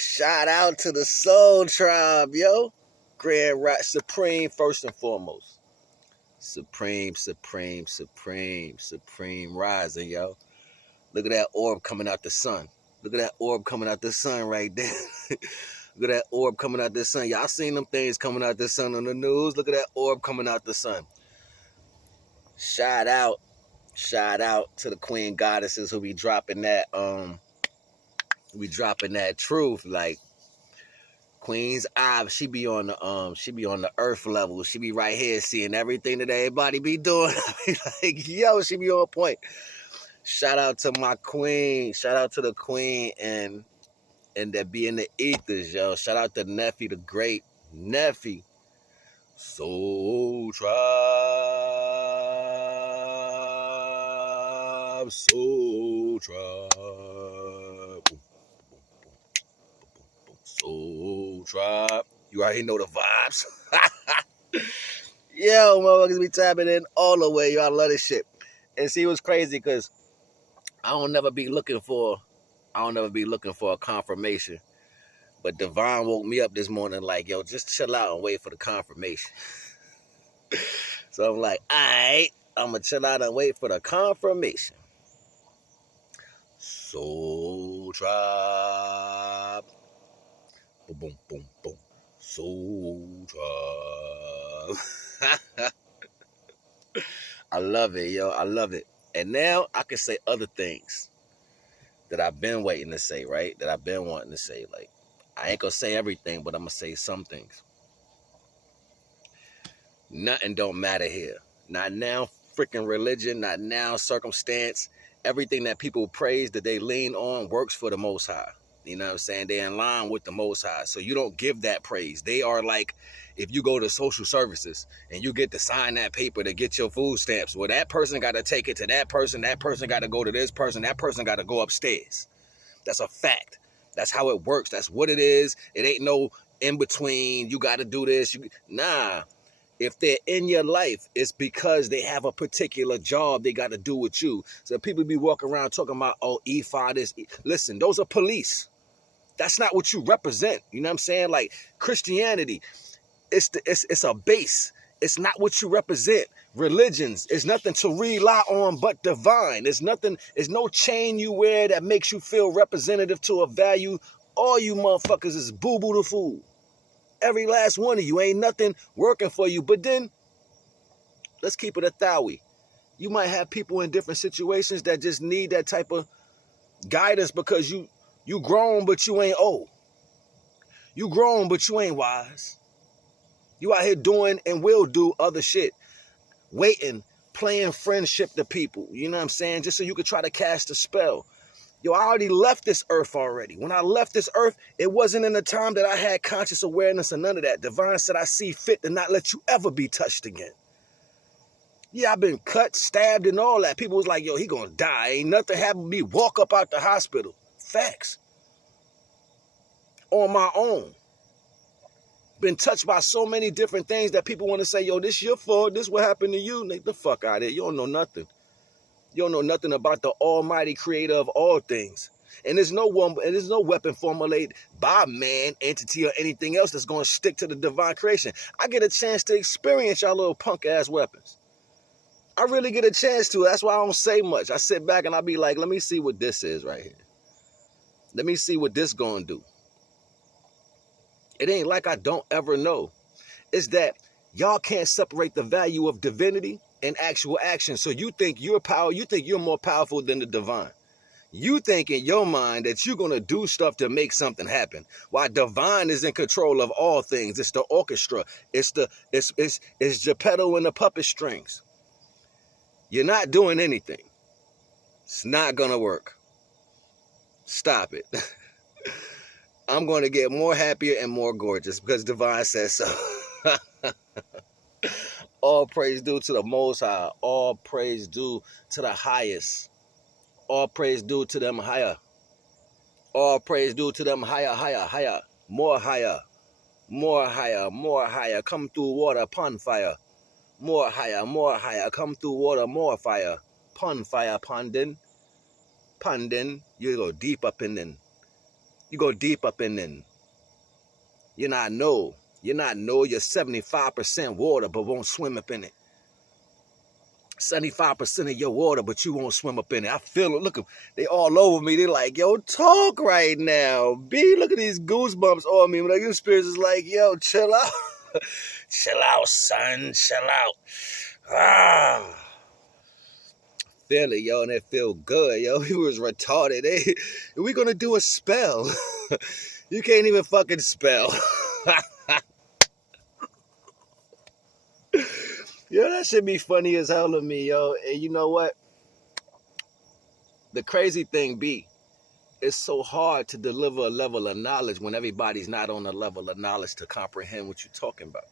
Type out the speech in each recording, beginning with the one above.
Shout out to the Soul Tribe, yo. Grand Rock Supreme, first and foremost. Supreme rising, yo. Look at that orb coming out the sun. Look at that orb coming out the sun right there. Look at that orb coming out the sun. Y'all seen them things coming out the sun on the news. Look at that orb coming out the sun. Shout out to the Queen Goddesses who be dropping that truth. Like Queen's eye, she be on the earth level. She be right here seeing everything that everybody be doing. I be like, yo, she be on point. Shout out to my queen. Shout out to the queen and that be in the ethers, yo. Shout out to Nephi, the great Nephi. Soul Tribe, Soul Tribe, Soul Tribe. You already know the vibes. Yo, motherfuckers be tapping in all the way. Y'all love this shit. And see, it was crazy because I don't never be looking for a confirmation. But Divine woke me up this morning like, yo, just chill out and wait for the confirmation. So I'm like, all right, I'm going to chill out and wait for the confirmation. Soul Tribe. Boom, boom, boom, boom. Soul Tribe. I love it, yo. I love it. And now I can say other things that I've been waiting to say, right? That I've been wanting to say. Like, I ain't going to say everything, but I'm going to say some things. Nothing don't matter here. Not now freaking religion, not now circumstance. Everything that people praise that they lean on works for the Most High. You know what I'm saying? They're in line with the Most High. So you don't give that praise. They are like, if you go to social services and you get to sign that paper to get your food stamps, well, that person got to take it to that person got to go to this person, that person got to go upstairs. That's a fact. That's how it works. That's what it is. It ain't no in between. You got to do this. Nah. If they're in your life, it's because they have a particular job they got to do with you. So people be walking around talking about, oh, E5 this. Listen, those are police. That's not what you represent. You know what I'm saying? Like Christianity, it's a base. It's not what you represent. Religions is nothing to rely on but divine. It's no chain you wear that makes you feel representative to a value. All you motherfuckers is boo-boo the fool. Every last one of you ain't nothing working for you. But then, let's keep it a thowie. You might have people in different situations that just need that type of guidance because you grown, but you ain't old. You grown, but you ain't wise. You out here doing and will do other shit. Waiting, playing friendship to people. You know what I'm saying? Just so you could try to cast a spell. Yo, I already left this earth already. When I left this earth, it wasn't in the time that I had conscious awareness or none of that. Divine said, I see fit to not let you ever be touched again. Yeah, I've been cut, stabbed, and all that. People was like, yo, he gonna die. Ain't nothing happened to me. Walk up out the hospital. Facts. On my own. Been touched by so many different things that people want to say, yo, this your fault. This what happened to you. Get the fuck out of here. You don't know nothing. You don't know nothing about the almighty creator of all things. And there's no weapon formulated by man, entity, or anything else that's going to stick to the divine creation. I get a chance to experience y'all little punk-ass weapons. I really get a chance to. That's why I don't say much. I sit back and I be like, let me see what this is right here. Let me see what this going to do. It ain't like I don't ever know. It's that y'all can't separate the value of divinity and actual action. So you think you're more powerful than the divine. You think in your mind that you're going to do stuff to make something happen. While divine is in control of all things. It's the orchestra. It's Geppetto and the puppet strings. You're not doing anything. It's not going to work. Stop it. I'm going to get more happier and more gorgeous because divine says so. All praise due to the Most High. All praise due to the highest. All praise due to them higher. All praise due to them higher, higher, higher. More higher. More higher, more higher. Come through water, pon fire. More higher, more higher. Come through water, more fire. Pon fire, pondin. Pondin. You go deep up in then. You go deep up in then. You're not know. You're 75% water, but won't swim up in it. 75% of your water, but you won't swim up in it. I feel it. Look, they all over me. They're like, yo, talk right now. B, look at these goosebumps on me. Like, your spirits is like, yo, chill out. Chill out, son. Chill out. Ah. Feel it, yo, and it feel good, yo. He was retarded. Hey, we gonna do a spell. You can't even fucking spell. Yo, that should be funny as hell to me, yo. And you know what? The crazy thing be, it's so hard to deliver a level of knowledge when everybody's not on a level of knowledge to comprehend what you're talking about.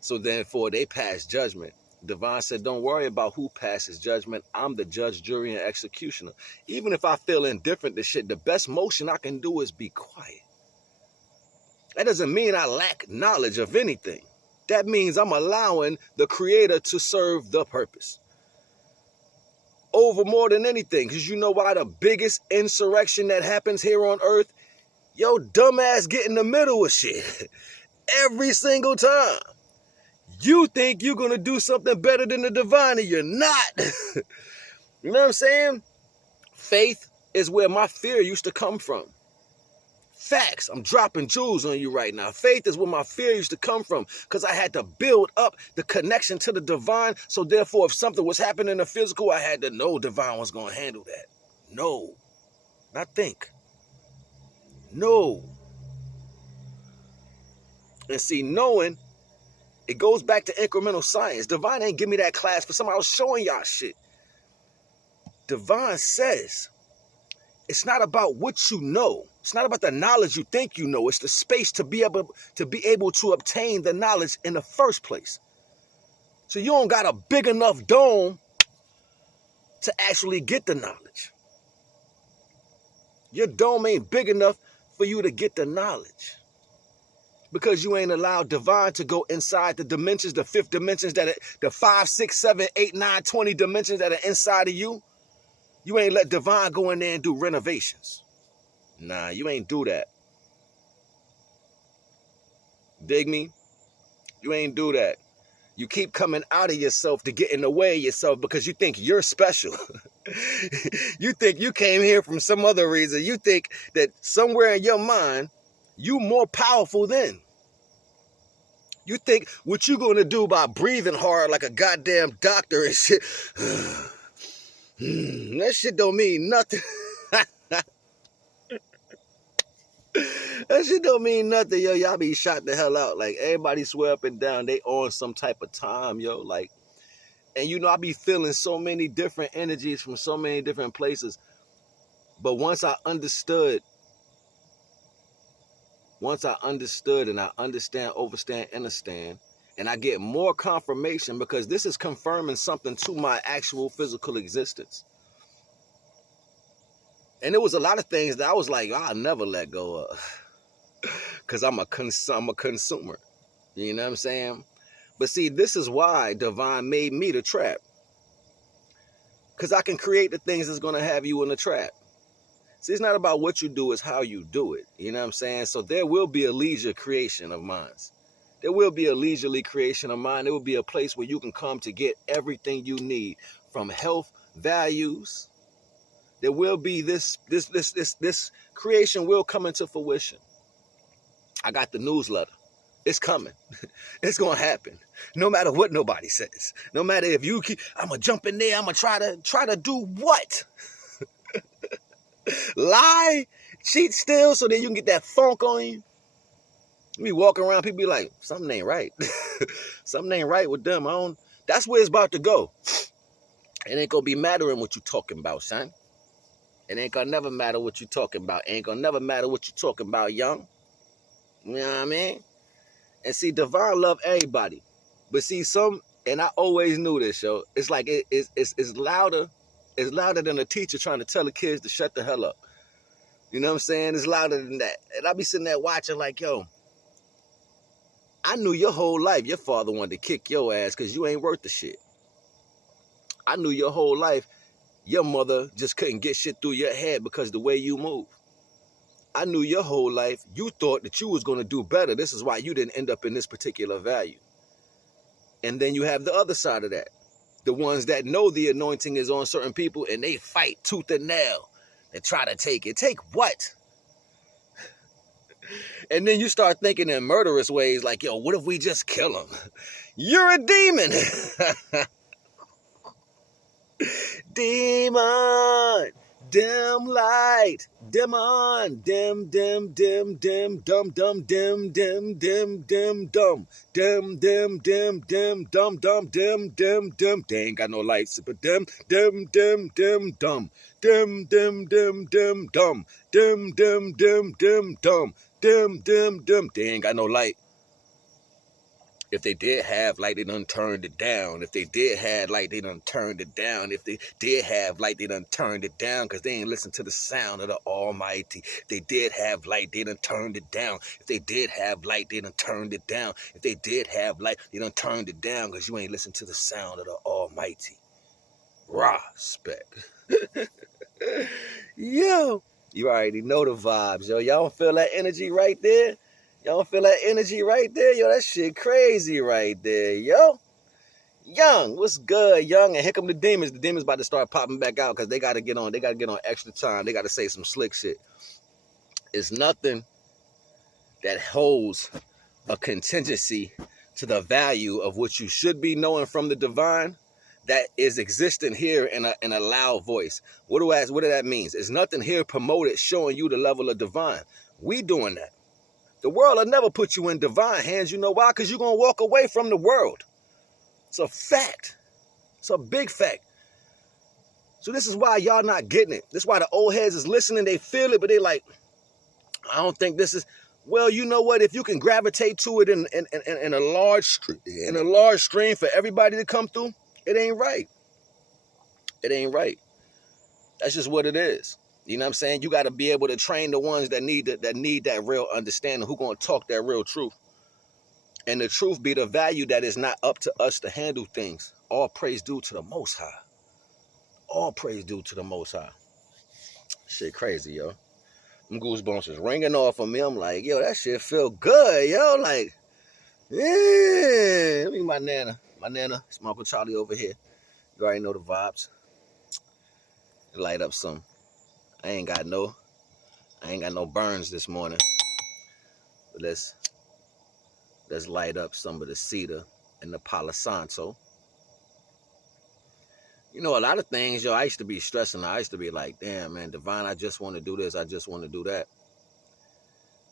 So therefore, they pass judgment. Divine said, don't worry about who passes judgment. I'm the judge, jury, and executioner. Even if I feel indifferent to shit, the best motion I can do is be quiet. That doesn't mean I lack knowledge of anything. That means I'm allowing the creator to serve the purpose. Over more than anything. Because you know why the biggest insurrection that happens here on earth? Yo, dumbass get in the middle of shit. Every single time. You think you're going to do something better than the divine and you're not. You know what I'm saying? Faith is where my fear used to come from. Facts. I'm dropping jewels on you right now. Faith is where my fear used to come from because I had to build up the connection to the divine. So therefore, if something was happening in the physical, I had to know divine was going to handle that. No. Not think. No. And see, knowing, it goes back to incremental science. Divine ain't give me that class for somebody else showing y'all shit. Divine says, it's not about what you know. It's not about the knowledge you think you know. It's the space to be able to obtain the knowledge in the first place. So you don't got a big enough dome to actually get the knowledge. Your dome ain't big enough for you to get the knowledge. Because you ain't allowed divine to go inside the dimensions, the fifth dimensions, the 5, 6, 7, 8, 9, 20 dimensions that are inside of you. You ain't let divine go in there and do renovations. Nah, you ain't do that. Dig me? You ain't do that. You keep coming out of yourself to get in the way of yourself because you think you're special. You think you came here from some other reason. You think that somewhere in your mind, you more powerful than. You think what you gonna do by breathing hard like a goddamn doctor and shit. That shit don't mean nothing. That shit don't mean nothing, yo. Y'all be shot the hell out. Like, everybody swear up and down they on some type of time, yo. Like, and you know, I be feeling so many different energies from so many different places. But once I understood and I understand, overstand, understand, and I get more confirmation because this is confirming something to my actual physical existence. And there was a lot of things that I was like, I'll never let go of. Because I'm a consumer. You know what I'm saying? But see, this is why divine made me the trap. Because I can create the things that's going to have you in the trap. See, it's not about what you do, it's how you do it. You know what I'm saying? So there will be a leisure creation of minds. There will be a leisurely creation of mind. There will be a place where you can come to get everything you need from health, values. There will be this creation will come into fruition. I got the newsletter. It's coming. It's going to happen. No matter what nobody says. No matter if you keep, I'm going to jump in there. I'm going to try to do what? Lie? Cheat still so that you can get that funk on you? You be walking around, people be like, something ain't right. Something ain't right with them. That's where it's about to go. It ain't going to be mattering what you talking about, son. It ain't going to never matter what you talking about. It ain't going to never matter what you talking about, young. You know what I mean? And see, divine love everybody. But see, and I always knew this, yo. It's like it's louder. It's louder than a teacher trying to tell the kids to shut the hell up. You know what I'm saying? It's louder than that. And I be sitting there watching like, yo, I knew your whole life your father wanted to kick your ass because you ain't worth the shit. I knew your whole life your mother just couldn't get shit through your head because the way you move. I knew your whole life you thought that you was going to do better. This is why you didn't end up in this particular value. And then you have the other side of that. The ones that know the anointing is on certain people and they fight tooth and nail and try to take it. Take what? And then you start thinking in murderous ways like, yo, what if we just kill him? You're a demon. Demon. Dim light, dim on, dim, dim, dim, dim, dum, dum, dim, dim, dim, dim, dum, dim, dim, dim, dim, dum, dum, dim, dim, dim. They ain't got no lights, but dim, dim, dim, dim, dum, dim, dim, dim, dim, dum, dim, dim, dim, dim, dum, dim, dim, dim. They ain't got no light. If they did have light, they done turned it down. If they did have light, they done turned it down. If they did have light, they done turned it down because they ain't listen to the sound of the Almighty. If they did have light, they done turned it down. If they did have light, they done turned it down. If they did have light, they done turned it down because you ain't listen to the sound of the Almighty. Respect. Yo, you already know the vibes, yo. Y'all don't feel that energy right there? Y'all don't feel that energy right there? Yo, that shit crazy right there, yo. Young, what's good, Young? And here come the demons. The demons about to start popping back out because they got to get on. They got to get on extra time. They got to say some slick shit. It's nothing that holds a contingency to the value of what you should be knowing from the divine that is existing here in a loud voice. What do that mean? It's nothing here promoted showing you the level of divine. We doing that. The world will never put you in divine hands. You know why? Because you're going to walk away from the world. It's a fact. It's a big fact. So this is why y'all not getting it. This is why the old heads is listening. They feel it, but they like, I don't think this is. Well, you know what? If you can gravitate to it in a large stream for everybody to come through, it ain't right. It ain't right. That's just what it is. You know what I'm saying? You got to be able to train the ones that need that real understanding, who going to talk that real truth. And the truth be the value that is not up to us to handle things. All praise due to the Most High. All praise due to the Most High. Shit crazy, yo. Them goosebumps is ringing off of me. I'm like, yo, that shit feel good, yo. Like, yeah. Let me my nana. My nana, it's my Uncle Charlie over here. You already know the vibes. Light up some. I ain't got no burns this morning. But let's light up some of the cedar and the Palo Santo. You know, a lot of things, yo, I used to be stressing. I used to be like, damn, man, divine, I just want to do this. I just want to do that.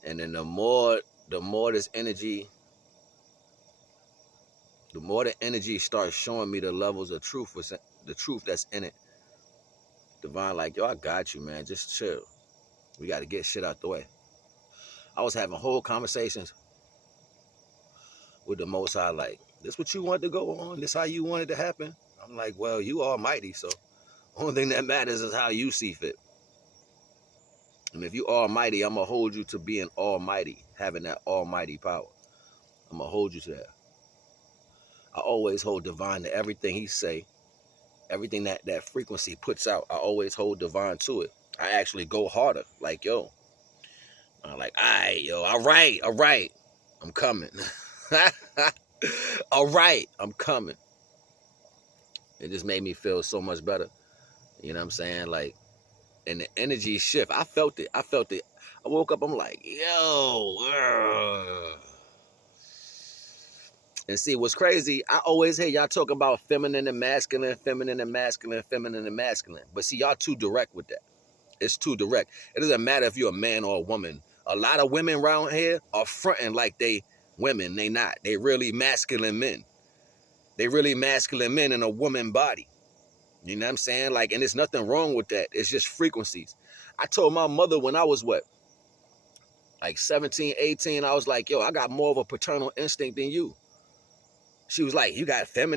And then the more this energy, the more the energy starts showing me the levels of truth, the truth that's in it. Divine, like, yo, I got you, man. Just chill. We got to get shit out the way. I was having whole conversations with the Most High, like, this what you want to go on? This how you want it to happen? I'm like, well, you almighty, so only thing that matters is how you see fit. And if you almighty, I'm going to hold you to being almighty, having that almighty power. I'm going to hold you to that. I always hold divine to everything he say. Everything that frequency puts out, I always hold divine to it. I actually go harder. Like, yo. I'm like, all right, yo. All right. I'm coming. All right, I'm coming. It just made me feel so much better. You know what I'm saying? Like, and the energy shift. I felt it. I woke up, I'm like, yo. And see, what's crazy, I always hear y'all talk about feminine and masculine, feminine and masculine, feminine and masculine. But see, y'all too direct with that. It's too direct. It doesn't matter if you're a man or a woman. A lot of women around here are fronting like they women. They not. They really masculine men. They really masculine men in a woman body. You know what I'm saying? Like, and there's nothing wrong with that. It's just frequencies. I told my mother when I was like 17, 18, I was like, yo, I got more of a paternal instinct than you. She was like, you got feminine